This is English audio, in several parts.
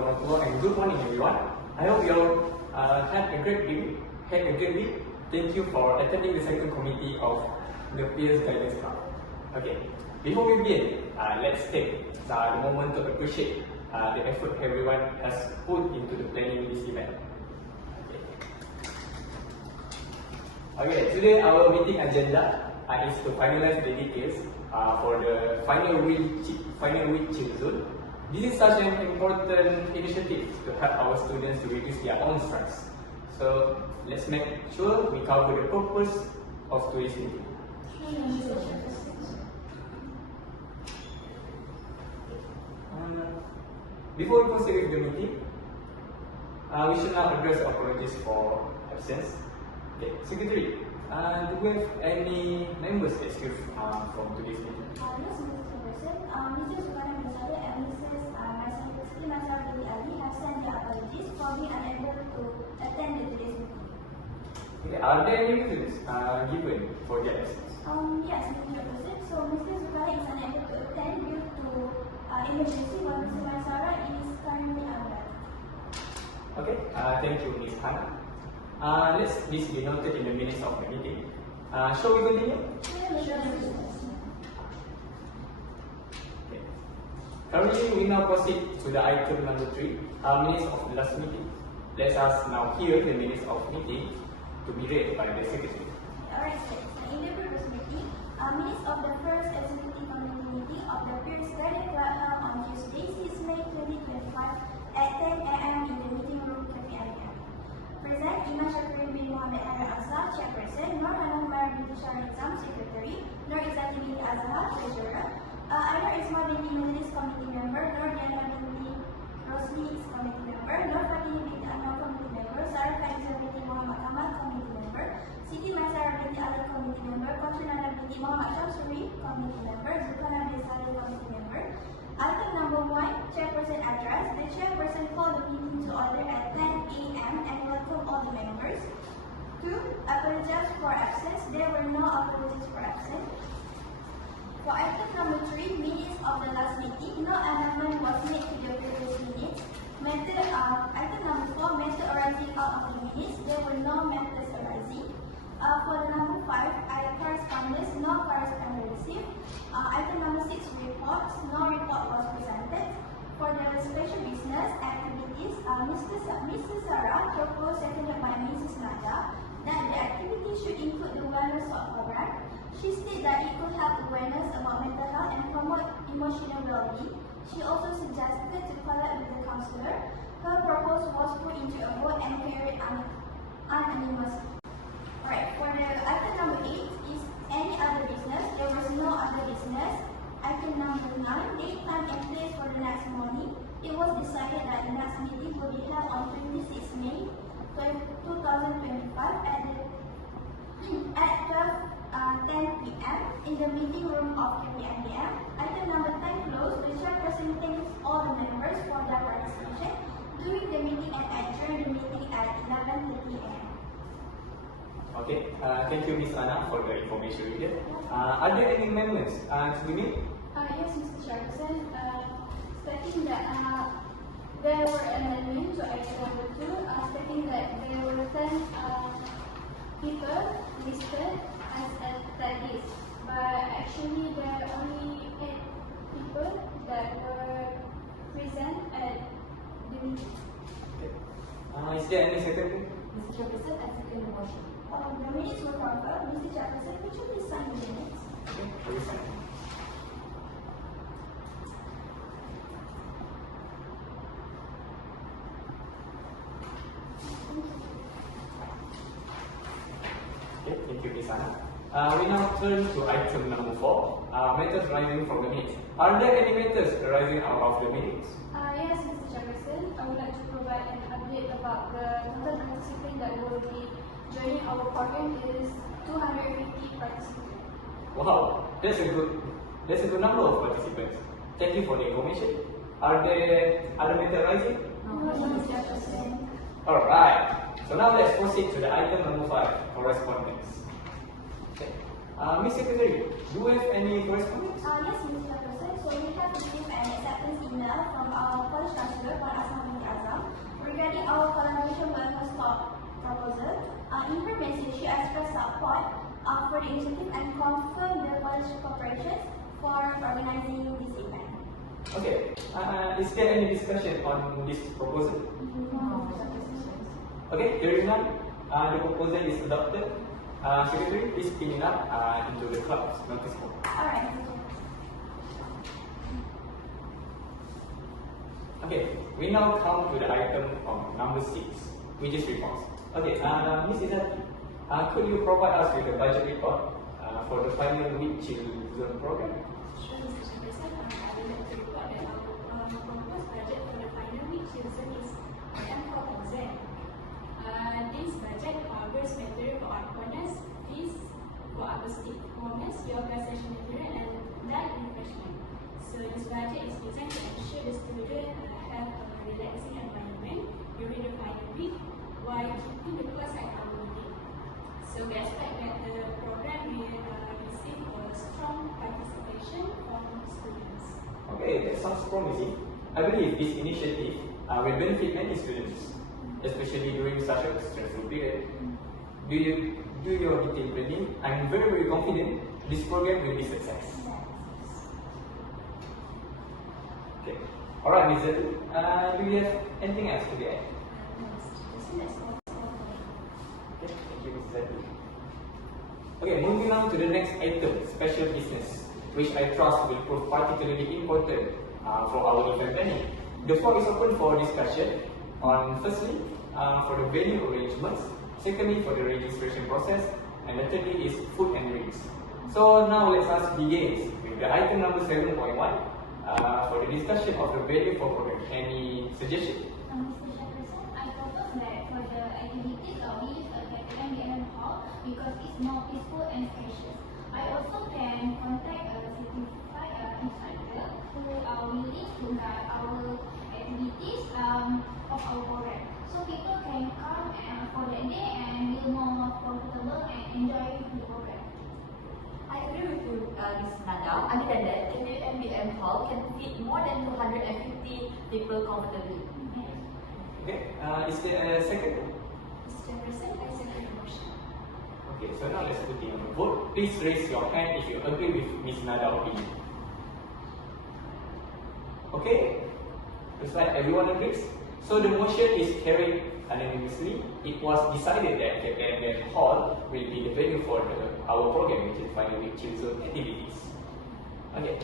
warahmatullahi and good morning everyone. I hope you all had a great week. Thank you for attending the second committee of the Peers Guidance Club. Okay, before we begin, let's take the moment to appreciate the effort everyone has put into the planning this event. Okay, today our meeting agenda is to finalize the details for the final week chill zone. This is such an important initiative to help our students to reduce their own stress. So let's make sure we cover the purpose of today's meeting. Before we proceed with the meeting, we should now address apologies for absence. Okay, Secretary, do we have any members excused from today's meeting? Yes, Mr. Chairperson. Mr. Sukarno and Mrs. Binti have sent their apologies for being unable to attend today's meeting. Okay, are there any reasons given for their absence? Yes, Mr. Chairperson. So Mr. Sukarno is unable to attend due to emergency, while Mr. Mansara is currently unwell. Okay, thank you, Ms. Hannah. This be noted in the minutes of the meeting. Shall we continue? Okay. Currently, we now proceed to the item number 3, minutes of the last meeting. Let us now hear the minutes of meeting to be read by the Secretary. Alright, so in the previous meeting, minutes of the first executive committee meeting of the Peers Guidance Club held on Tuesday, 6 May 2025 at 10 a.m. in the meeting room KPIM. Present, Iman, Syaqirin bin Mohamad Ansar, chairperson, Nurhana Binti Shahrulnizam, secretary, Izzati binti Azaha, treasurer, Anuar binti Majlis committee member, Nurhana binti Rosli committee member, Fatini binti Anuar committee member, Khadeeja Binti Mohamad Kamal committee member, Binti Ali committee member, Qatrunnada Binti Mohd Shamsuri committee member, Nurhana committee member. Item number 1, chairperson address. The chairperson called the meeting to order at 10 a.m. and welcome all the members. 2, apologies for absence. There were no apologies for absence. For item number 3, minutes of the last meeting, no amendment was made to the previous minutes. Item number 4, matter arising out of the minutes. There were no matters arising. For the number 5, correspondence, no correspondence received. Item number 6, reports, no report was presented. For the special business activities, Mrs. Sarah proposed, seconded by Mrs. Nada, that the activity should include the wellness program. She stated that it could help awareness about mental health and promote emotional well-being. She also suggested to collect with the councillor. Her proposal was put into a vote and carried unanimously. Alright, for the item number 8 is any other business. There was no other business. Item number 9, date, time and place for the next morning. It was decided that the next meeting will be held on 26 May 2025 at 12:10 p.m. in the meeting room of KPIM. Item number 10 closed. The chairperson thanks all the members for their participation during the meeting and adjourned the meeting at 11:30 a.m. Okay, thank you, Ms. Anna, for the information here. Are there any amendments to be made? Yes, Mr. Chairperson. Stating that there were amendments to item number 2, stating that there were 10 people listed as attendees, but actually there are only 8 people that were present at the meeting. Okay. Is there any second? Mr. Chairperson, I second the motion. The minutes were confirmed. Mr. Chairperson, could you please sign the minutes? Okay, please sign. Okay, thank you, Ms. Anna. We now turn to item number 4, matters arising from the meetings. Are there any matters arising out of the meetings? Yes, Mr. Chairperson. I would like to provide an update about the total participants that will be joining our program is 250 participants. Wow, that's a good number of participants. Thank you for the information. Are there other matters arising? No, Mr. Chairperson. Alright, so now let's proceed to the item number 5, correspondence. Okay. Ms. Secretary, do you have any correspondence? Yes, Mr. Chairperson. So we have received an acceptance email from our college chancellor, Azaha, regarding our collaboration welfare stock proposal. In her message, she expressed support for the initiative and confirmed the college cooperation for organizing this event. Okay. Is there any discussion on this proposal? No. Okay, there is none. The proposal is adopted. Secretary, please pin it up into the club's notice board. Alright. Okay, we now come to the item of number 6, which is reports. Okay, Ms. Izzati, could you provide us with the budget report for the final week children program? Sure, Mr. Chairperson. I would like to report that our proposed budget for the final week children is 4,000. This budget covers material for art corners, fees for acoustic performance, yoga session material, and diet refreshment. So this budget is designed to ensure the students have a relaxing environment during the final week while keeping the cost at our meeting. So we expect that the program will receive a strong participation from students. Okay, that sounds promising. I believe this initiative will benefit many students, especially during such a stressful period. Do you do your detailed planning? I'm very confident this program will be a success. Okay. Alright, Ms. Zatu, do you have anything else to add? Okay, thank you, Ms. Zatu. Okay, moving on to the next item, special business, which I trust will prove particularly important for our event planning. The floor is open for discussion on, firstly, for the venue arrangements, secondly, for the registration process, and the thirdly is food and drinks. So now let us begin with the item number 7.1 for the discussion of the venue for program. Any suggestion? Mr. Chairperson, I propose that for the activities, we use a category hall because it's more peaceful and spacious. I also can contact a certified instructor who are willing to guide our activities of our program. So people can come for that day and feel more comfortable and enjoy the program. I agree with you, Ms. Nada. Other than that, MBM hall can fit more than 250 people comfortably. Okay, is there a second? Mr. Chairperson, I second the motion. Okay, so now let's put it on the vote. Please raise your hand if you agree with Ms. Nada's opinion. Okay, looks like everyone agrees. So the motion is carried unanimously. It was decided that the MBM hall will be the venue for our program, which is Final Week Children activities. Okay,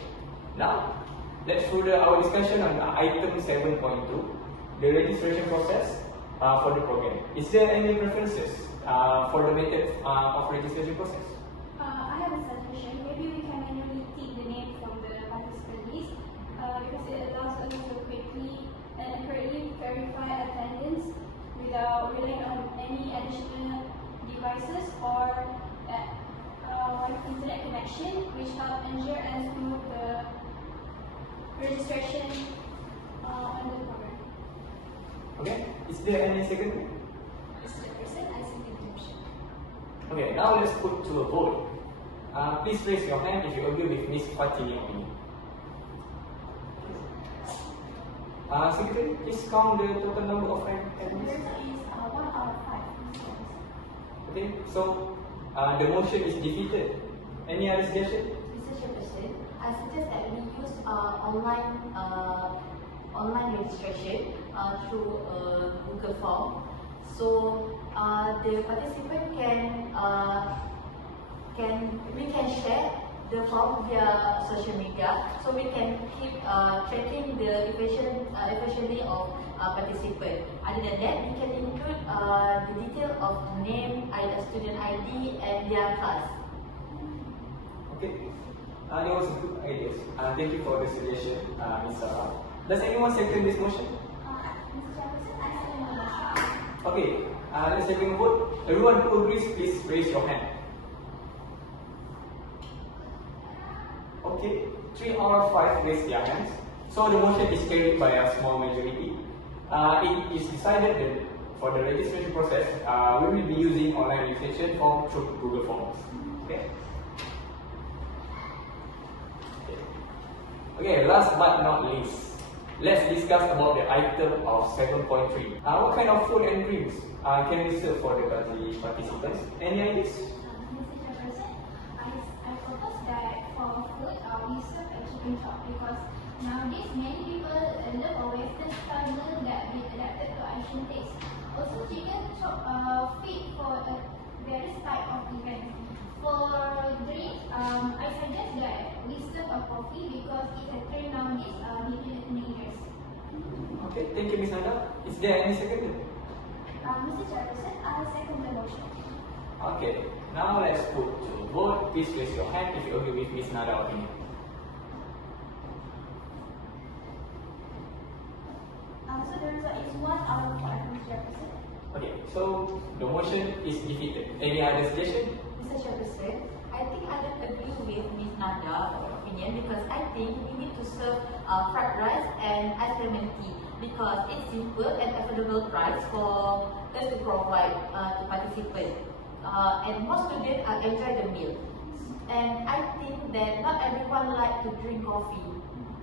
now let's further our discussion on item 7.2, the registration process for the program. Is there any preferences for the method of registration process? I have a suggestion. Maybe we can manually take the name from the participant list because it allows us to quickly and accurately verify attendance without relying on any additional devices or internet connection, which help ensure and smooth the registration on the program. Okay, is there any second? Mr. Chairperson, I second the motion. Okay, now let's put to a vote. Please raise your hand if you agree with Ms. Fatini's opinion. Secretary, please count the total number of attendees. There is 1 out of 5. Okay, so the motion is defeated. Any other suggestion? Mr. Chairperson, I suggest that we use online registration through Google form. So the participant we can share the form via social media, so we can keep tracking the efficiency of participant. Other than that, we can include the detail of name, student ID, and their class. Okay, that was a good idea. Thank you for the suggestion, Ms. Sarah. Does anyone second this motion? Mr. Chairperson, I second the motion. Okay, let's take a vote. Everyone who agrees, please raise your hand. Okay, 3 out of 5 raised their hands. So the motion is carried by a small majority. It is decided that for the registration process, we will be using online registration form through Google Forms. Okay. Okay, last but not least, let's discuss about the item of 7.3. What kind of food and drinks can we serve for the participants? Any ideas? Mr. Chairperson, I propose that for food, we serve a chicken chop because nowadays many people love a Western style meal that be adapted to Asian taste. Also, chicken chop fit for a various type of events. For drink, I suggest that we serve a coffee because it has trend nowadays between the teenagers. Okay, thank you, Ms. Nada. Is there any second? Mr. Chairperson, I second the motion. Okay, now let's put to vote. Please raise your hand if you agree with Ms. Nada's opinion. So the result is 1 out of 5, Mr. Chairperson. Okay, so the motion is defeated. Any other suggestion? Mr. Chairperson, I think I don't agree with Ms. Nada's opinion because I think we need to serve fried rice and ice lemon tea because it's simple and affordable price for us to provide to participants. And most students enjoy the meal. And I think that not everyone like to drink coffee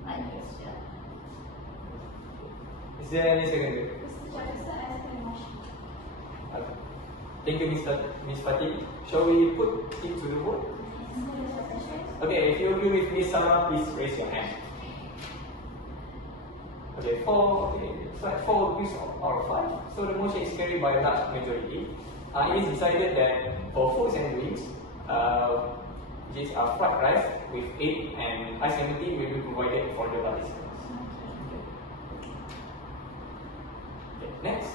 like this. Yeah. Is there any second? Mr. Chairperson, I second the motion. Okay. Thank you, Ms. Fatini. Shall we put it to the vote? Mr. Chairperson. Okay, if you agree with Ms. Sarah, please raise your hand. Okay, 4 views out of 5. So the motion is carried by a large majority. It is decided that for foods and drinks, which is fried rice with egg and ice lemon tea will be provided for the participants. Okay, next,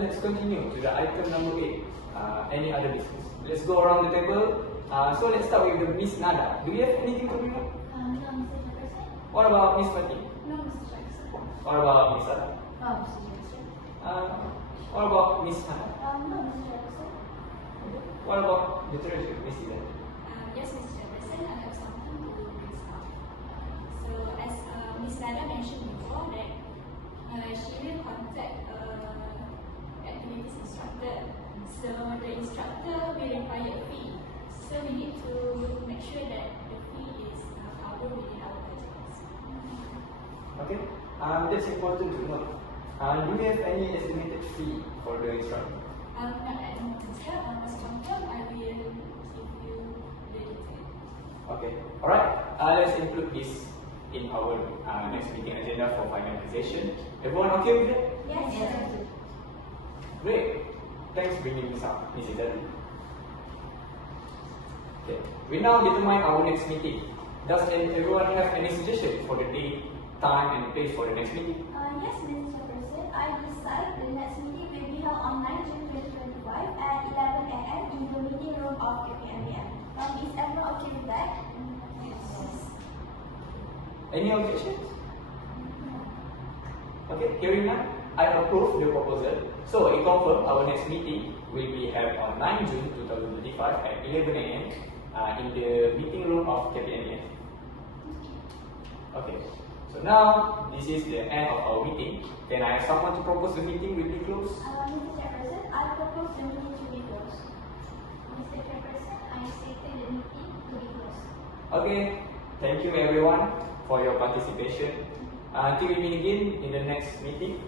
let's continue to the item number 8. Any other business? Let's go around the table. So let's start with the Miss Nada. Do you have anything to bring up? No, Mr. Chairperson. What about Miss Fatini? No, Mr. Chairperson. What about Miss Sarah? No, Mr. Chairperson. What about Miss Hannah? No, Mr. Chairperson. What about the treasurer, Miss Izzati? Yes, Mr. Chairperson, I have something to bring up. So, as Ms. Nada mentioned before, that she will contact activities instructor. So, the instructor will require a fee. So, we need to make sure that the fee is covered within our budget. Okay, that's important to know. Do we have any estimated fee for the instructor? Not at the moment, sir. Once confirmed, I will give you the detail. Okay, alright. Let's include this in our next meeting agenda for finalization. Everyone okay with that? Yes, Yes. sir. Great. Thanks for bringing this up, Ms. Izzati. Okay, we now determine our next meeting. Does everyone have any suggestion for the date, time, and place for the next meeting? Yes, Mr. Chairperson. I decide the next meeting will be held on 9 June 2025 at 11 a.m. in the meeting room of KPMBM. Is everyone okay with that? Yes. Any objections? Okay, hearing none, I approve the proposal. So, it confirmed our next meeting will be held on 9 June 2025 at 11 a.m. In the meeting room of KPMBM. Okay, so now this is the end of our meeting. Can I have someone to propose the meeting will be closed? Mr. Chairperson, I propose the meeting to be closed. Mr. Chairperson, I second the meeting to be closed. Okay, thank you everyone for your participation. Until we meet again in the next meeting.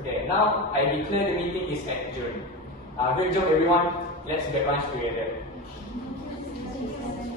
Okay, now I declare the meeting is adjourned. Great job everyone. Let's get lunch together. Thank you, Mr. Chairperson.